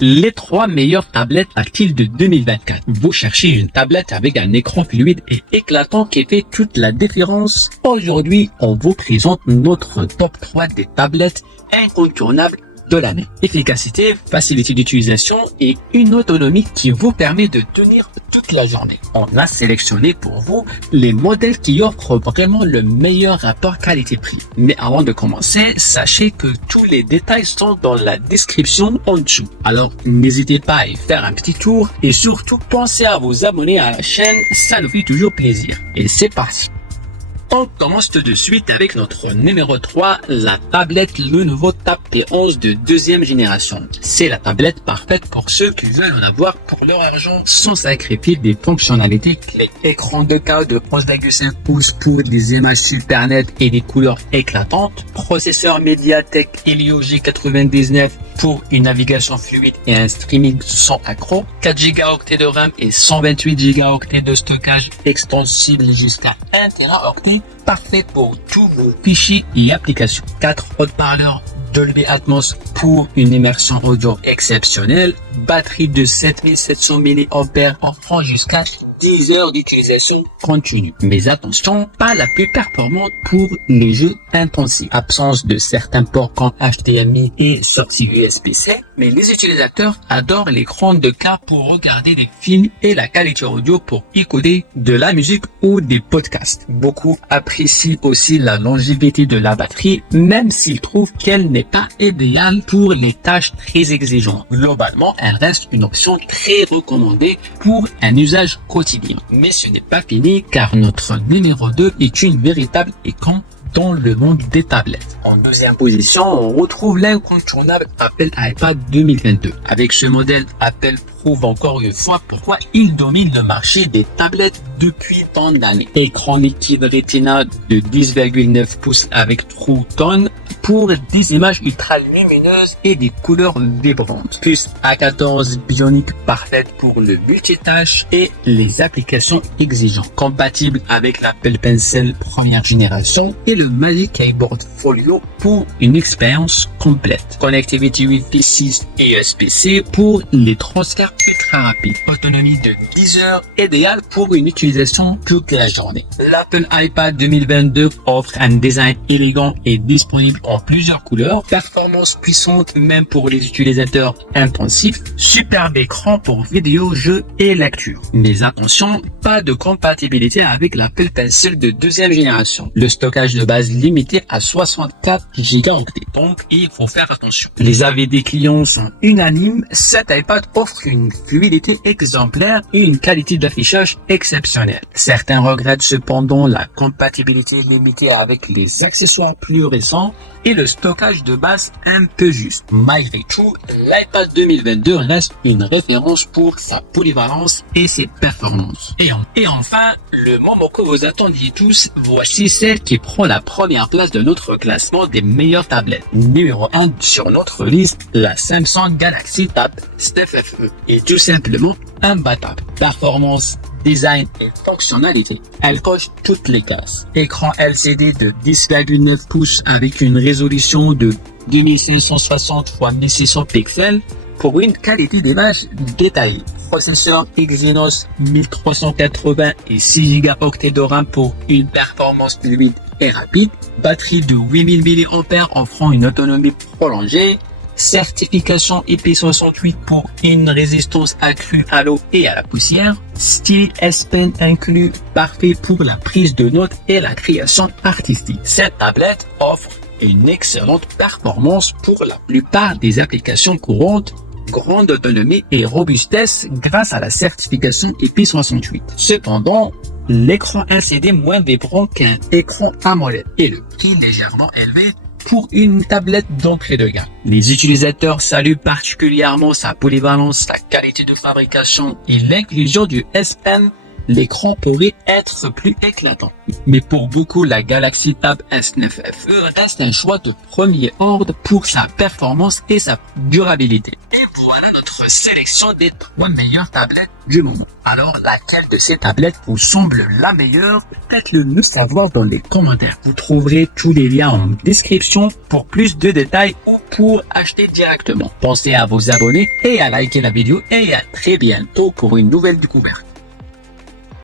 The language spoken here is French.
Les 3 meilleures tablettes tactiles de 2024. Vous cherchez une tablette avec un écran fluide et éclatant qui fait toute la différence. Aujourd'hui, on vous présente notre top 3 des tablettes incontournables de l'année. Efficacité, facilité d'utilisation et une autonomie qui vous permet de tenir toute la journée. On a sélectionné pour vous les modèles qui offrent vraiment le meilleur rapport qualité-prix. Mais avant de commencer, sachez que tous les détails sont dans la description en dessous. Alors n'hésitez pas à y faire un petit tour et surtout pensez à vous abonner à la chaîne, ça nous fait toujours plaisir. Et c'est parti. On commence tout de suite avec notre numéro 3, la tablette Lenovo Tab T11 de deuxième génération. C'est la tablette parfaite pour ceux qui veulent en avoir pour leur argent sans sacrifier des fonctionnalités clés. Écran 2K de 11,5 pouces pour des images super nettes et des couleurs éclatantes. Processeur MediaTek Helio G99 pour une navigation fluide et un streaming sans accroc. 4 Go de RAM et 128 Go de stockage extensible jusqu'à 1 Teraoctet. Parfait pour tous vos fichiers et applications. 4 haut-parleurs Dolby Atmos pour une immersion audio exceptionnelle. Batterie de 7700 mAh offrant jusqu'à 10 heures d'utilisation continue. Mais attention, pas la plus performante pour les jeux intensifs. Absence de certains ports comme HDMI et sortie USB-C. Mais les utilisateurs adorent l'écran 2K pour regarder des films et la qualité audio pour écouter de la musique ou des podcasts. Beaucoup apprécient aussi la longévité de la batterie, même s'ils trouvent qu'elle n'est pas idéale pour les tâches très exigeantes. Globalement, elle reste une option très recommandée pour un usage quotidien. Mais ce n'est pas fini car notre numéro 2 est une véritable écran dans le monde des tablettes. En deuxième position, on retrouve l'incontournable Apple iPad 2022. Avec ce modèle, Apple prouve encore une fois pourquoi il domine le marché des tablettes depuis tant d'années. Écran liquide Retina de 10,9 pouces avec True Tone pour des images ultra lumineuses et des couleurs vibrantes. Puce A14 Bionic parfaite pour le multitâche et les applications exigeantes. Compatible avec l'Apple Pencil première génération et le Magic Keyboard Folio pour une expérience complète. Connectivité Wi-Fi 6 et USB-C pour les transferts ultra rapides. Autonomie de 10 heures, idéale pour une utilisation toute la journée. L'Apple iPad 2022 offre un design élégant et disponible en plusieurs couleurs. Performance puissante même pour les utilisateurs intensifs. Superbe écran pour vidéo, jeux et lecture. Mais attention, pas de compatibilité avec l'Apple Pencil de deuxième génération. Le stockage de base limité à 64 Go. Donc, il faut faire attention. Les avis des clients sont unanimes. Cet iPad offre une fluidité exemplaire et une qualité d'affichage exceptionnelle. Certains regrettent cependant la compatibilité limitée avec les accessoires plus récents et le stockage de base un peu juste. Malgré tout, l'iPad 2022 reste une référence pour sa polyvalence et ses performances. Et enfin, le moment que vous attendiez tous, voici celle qui prend la première place de notre classement des meilleures tablettes. Numéro 1 sur notre liste, la Samsung Galaxy Tab S9 est tout simplement imbattable. Performance, design et fonctionnalité. Elle coche toutes les cases. Écran LCD de 10,9 pouces avec une résolution de 2560 x 1600 pixels pour une qualité d'image détaillée. Processeur Exynos 1380 et 6 Go de RAM pour une performance fluide et rapide. Batterie de 8000 mAh offrant une autonomie prolongée. Certification IP68 pour une résistance accrue à l'eau et à la poussière. Stylet S Pen inclus, parfait pour la prise de notes et la création artistique. Cette tablette offre une excellente performance pour la plupart des applications courantes, grande autonomie et robustesse grâce à la certification IP68. Cependant, l'écran LCD moins vibrant qu'un écran AMOLED et le prix légèrement élevé pour une tablette d'entrée de gamme. Les utilisateurs saluent particulièrement sa polyvalence, sa qualité de fabrication et l'inclusion du S Pen. L'écran pourrait être plus éclatant. Mais pour beaucoup, la Galaxy Tab S9 FE reste un choix de premier ordre pour sa performance et sa durabilité. Et voilà notre sélection des 3 meilleures tablettes du moment. Alors, laquelle de ces tablettes vous semble la meilleure? Faites-le nous savoir dans les commentaires. Vous trouverez tous les liens en description pour plus de détails ou pour acheter directement. Pensez à vous abonner et à liker la vidéo et à très bientôt pour une nouvelle découverte.